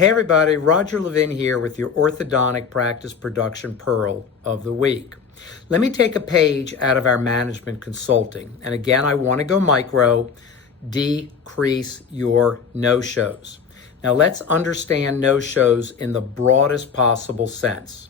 Hey everybody, Roger Levin here with your orthodontic practice production pearl of the week. Let me take a page out of our management consulting. And again, I want to go micro, decrease your no-shows. Now let's understand no-shows in the broadest possible sense.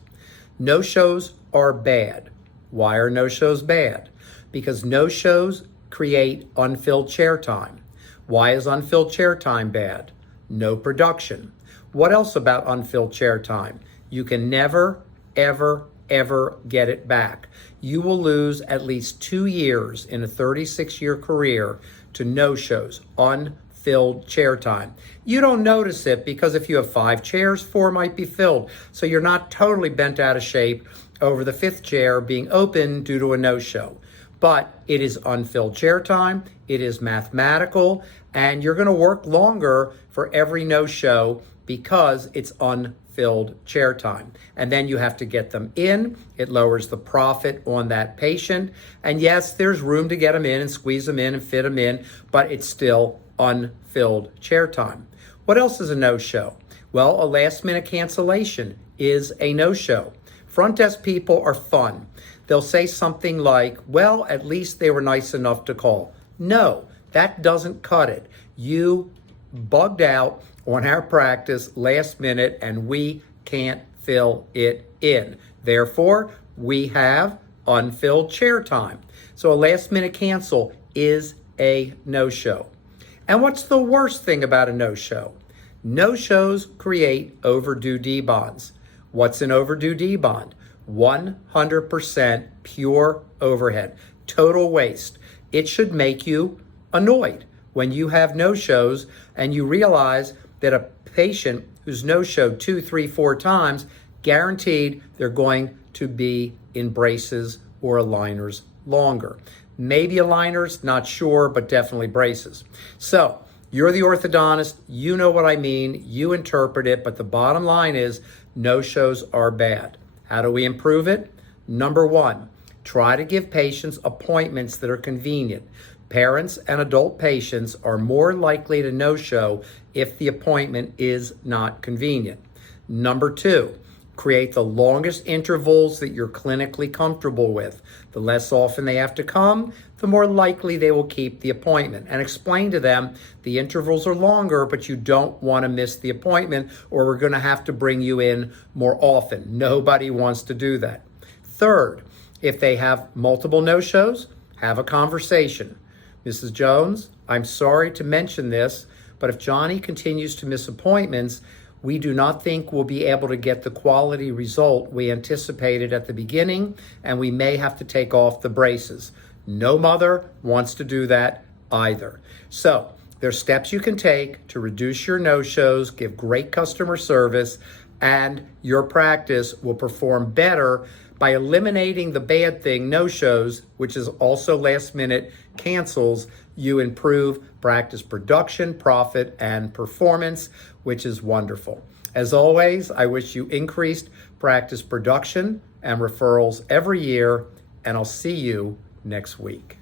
No-shows are bad. Why are no-shows bad? Because no-shows create unfilled chair time. Why is unfilled chair time bad? No production. What else about unfilled chair time? You can never, ever, ever get it back. You will lose at least 2 years in a 36-year career to no-shows, unfilled chair time. You don't notice it because if you have 5 chairs, 4 might be filled. So you're not totally bent out of shape over the 5th chair being open due to a no-show. But it is unfilled chair time, it is mathematical, and you're gonna work longer for every no-show because it's unfilled chair time. And then you have to get them in. It lowers the profit on that patient. And yes, there's room to get them in and squeeze them in and fit them in, but it's still unfilled chair time. What else is a no-show? Well, a last-minute cancellation is a no-show. Front desk people are fun. They'll say something like, well, at least they were nice enough to call. No, that doesn't cut it. You bugged out on our practice last minute and we can't fill it in. Therefore, we have unfilled chair time. So a last minute cancel is a no-show. And what's the worst thing about a no-show? No-shows create overdue debonds. What's an overdue debond? 100% pure overhead, total waste. It should make you annoyed when you have no-shows and you realize that a patient who's no-showed 2, 3, 4 times, guaranteed they're going to be in braces or aligners longer. Maybe aligners, not sure, but definitely braces. So you're the orthodontist, you know what I mean, you interpret it, but the bottom line is no-shows are bad. How do we improve it? Number 1, try to give patients appointments that are convenient. Parents and adult patients are more likely to no-show if the appointment is not convenient. Number 2, create the longest intervals that you're clinically comfortable with. The less often they have to come, the more likely they will keep the appointment. And explain to them the intervals are longer, but you don't want to miss the appointment or we're going to have to bring you in more often. Nobody wants to do that. Third, if they have multiple no-shows, have a conversation. Mrs. Jones, I'm sorry to mention this, but if Johnny continues to miss appointments, we do not think we'll be able to get the quality result we anticipated at the beginning, and we may have to take off the braces. No mother wants to do that either. So there's steps you can take to reduce your no-shows, give great customer service, and your practice will perform better by eliminating the bad thing, no-shows, which is also last-minute cancels. You improve practice production, profit, and performance, which is wonderful. As always, I wish you increased practice production and referrals every year, and I'll see you next week.